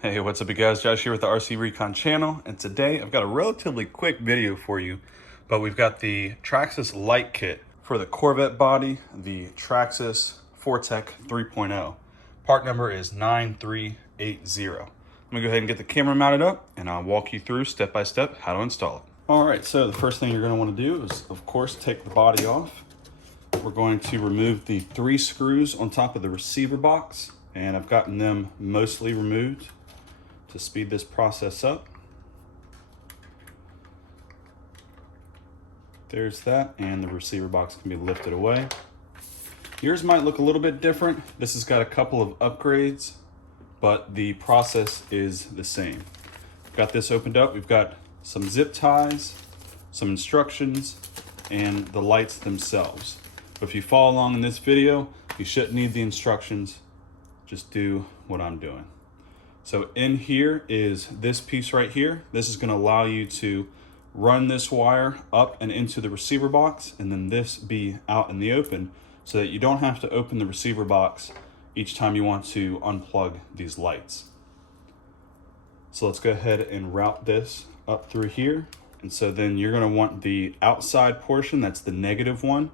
Hey, what's up you guys? Josh here with the RC Recon channel, and today I've got a relatively quick video for you, but we've got the Traxxas light kit for the Corvette body, the Traxxas 4-Tec 3.0. Part number is 9380. I'm gonna go ahead and get the camera mounted up and I'll walk you through step by step how to install it. All right, so the first thing you're gonna wanna do is, of course, take the body off. We're going to remove the 3 screws on top of the receiver box, and I've gotten them mostly removed to speed this process up. There's that, and the receiver box can be lifted away. Yours might look a little bit different. This has got a couple of upgrades, but the process is the same. Got this opened up. We've got some zip ties, some instructions, and the lights themselves. But if you follow along in this video, you shouldn't need the instructions. Just do what I'm doing. So in here is this piece right here. This is going to allow you to run this wire up and into the receiver box, and then this be out in the open so that you don't have to open the receiver box each time you want to unplug these lights. So let's go ahead and route this up through here. And so then you're going to want the outside portion, that's the negative one,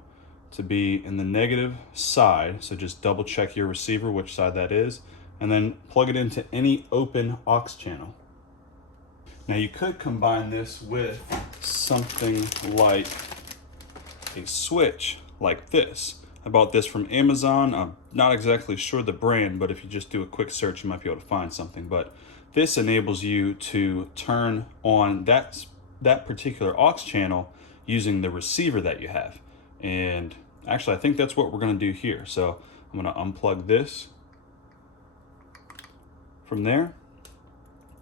to be in the negative side. So just double check your receiver which side that is, and then plug it into any open aux channel. Now you could combine this with something like a switch like this. I bought this from Amazon. I'm not exactly sure the brand, but if you just do a quick search, you might be able to find something. But this enables you to turn on that particular aux channel using the receiver that you have. And actually, I think that's what we're gonna do here. So I'm gonna unplug this from there,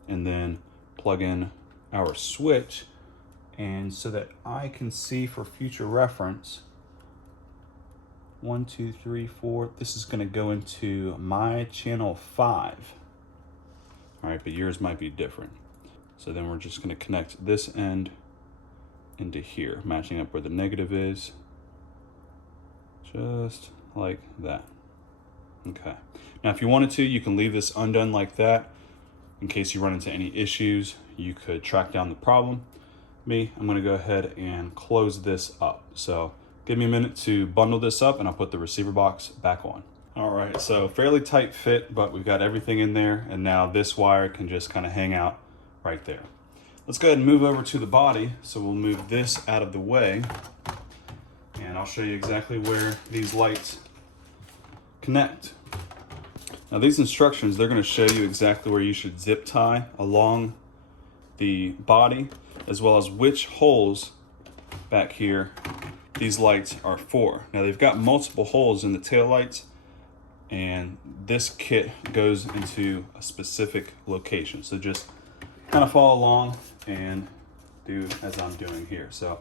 and then plug in our switch. And so that I can see for future reference, 1, 2, 3, 4, this is gonna go into my channel 5. All right, but yours might be different. So then we're just gonna connect this end into here, matching up where the negative is, just like that. Okay. Now, if you wanted to, you can leave this undone like that. In case you run into any issues, you could track down the problem. I'm gonna go ahead and close this up. So give me a minute to bundle this up and I'll put the receiver box back on. All right, so fairly tight fit, but we've got everything in there, and now this wire can just kind of hang out right there. Let's go ahead and move over to the body. So we'll move this out of the way, and I'll show you exactly where these lights connect. Now these instructions, they're going to show you exactly where you should zip tie along the body, as well as which holes back here these lights are for. Now they've got multiple holes in the tail lights, and this kit goes into a specific location. So just kind of follow along and do as I'm doing here. So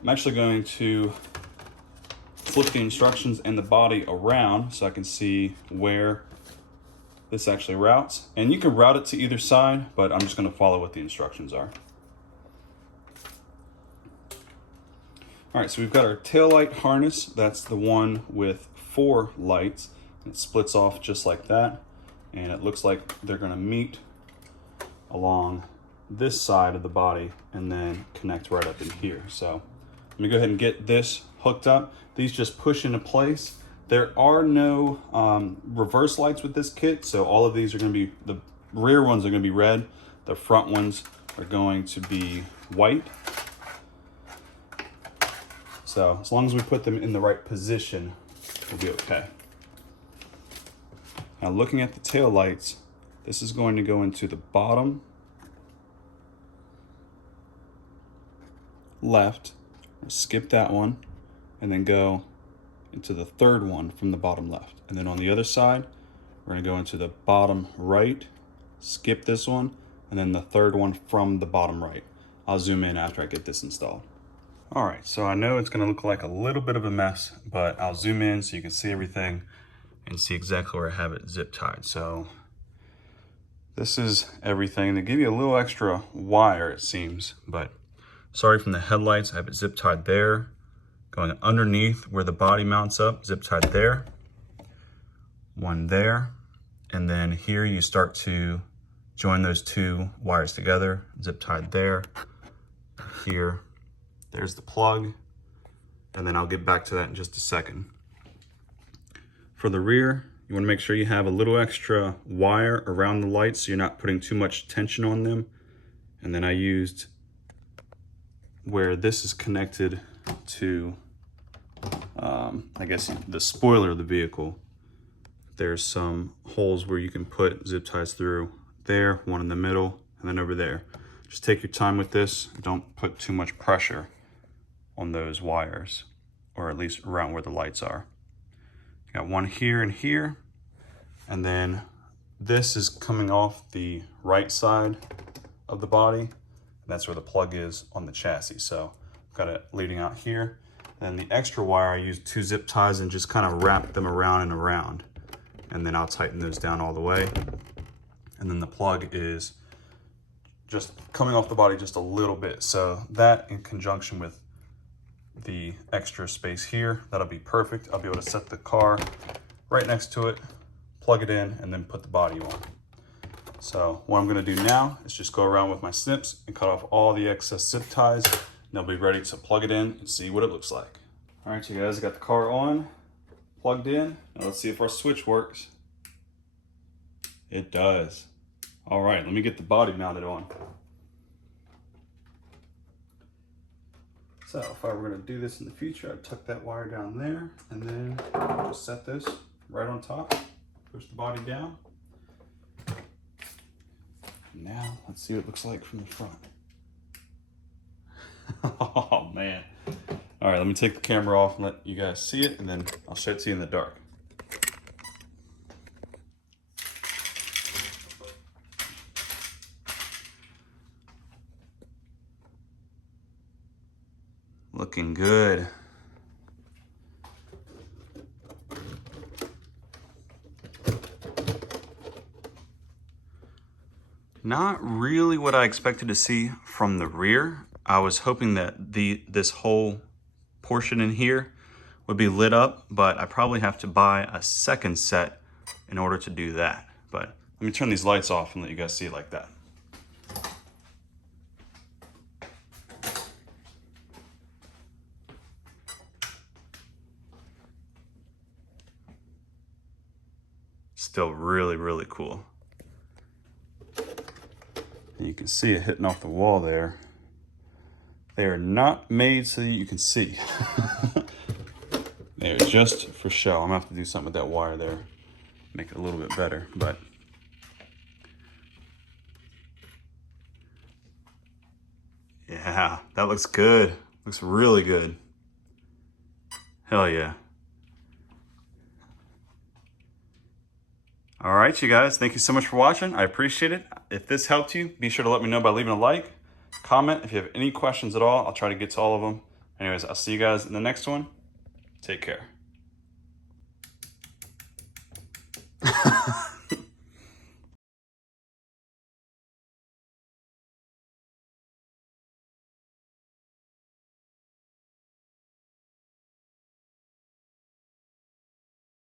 I'm actually going to flip the instructions and the body around so I can see where this actually routes. And you can route it to either side, but I'm just going to follow what the instructions are. All right, so we've got our tail light harness. That's the one with 4 lights. It splits off just like that, and it looks like they're going to meet along this side of the body and then connect right up in here. So let me go ahead and get this hooked up. These just push into place. There are no reverse lights with this kit, so all of these are going to be, the rear ones are going to be red, the front ones are going to be white. So as long as we put them in the right position, we'll be okay. Now looking at the tail lights, this is going to go into the bottom left, skip that one, and then go into the third one from the bottom left. And then on the other side, we're gonna go into the bottom right, skip this one, and then the third one from the bottom right. I'll zoom in after I get this installed. All right, so I know it's gonna look like a little bit of a mess, but I'll zoom in so you can see everything and see exactly where I have it zip tied. So this is everything. They give you a little extra wire, it seems, but sorry, from the headlights, I have it zip tied there. Going underneath where the body mounts up, zip tied there, one there, and then here you start to join those two wires together, zip tied there, here. There's the plug, and then I'll get back to that in just a second. For the rear, you want to make sure you have a little extra wire around the lights so you're not putting too much tension on them. And then I used where this is connected to, I guess, the spoiler of the vehicle. There's some holes where you can put zip ties through there, one in the middle, and then over there. Just take your time with this. Don't put too much pressure on those wires, or at least around where the lights are. Got one here and here, and then this is coming off the right side of the body. And that's where the plug is on the chassis. So I've got it leading out here. And the extra wire, I used 2 zip ties and just kind of wrap them around and around. And then I'll tighten those down all the way. And then the plug is just coming off the body just a little bit. So that in conjunction with the extra space here, that'll be perfect. I'll be able to set the car right next to it, plug it in, and then put the body on. So what I'm gonna do now is just go around with my snips and cut off all the excess zip ties, and I'll be ready to plug it in and see what it looks like. All right, you guys, I got the car on, plugged in. Now let's see if our switch works. It does. All right, let me get the body mounted on. So if I were gonna do this in the future, I'd tuck that wire down there and then just set this right on top, push the body down. Now let's see what it looks like from the front. Oh man. All right, let me take the camera off and let you guys see it, and then I'll show it to you in the dark. Looking good. Not really what I expected to see from the rear. I was hoping that this whole portion in here would be lit up, but I probably have to buy a second set in order to do that. But let me turn these lights off and let you guys see it like that. Still really, really cool. And you can see it hitting off the wall there. They are not made so that you can see. They are just for show. I'm gonna have to do something with that wire there, make it a little bit better, but yeah, that looks good. Looks really good. Hell yeah. All right, you guys, thank you so much for watching. I appreciate it. If this helped you, be sure to let me know by leaving a like, comment. If you have any questions at all, I'll try to get to all of them. Anyways, I'll see you guys in the next one. Take care.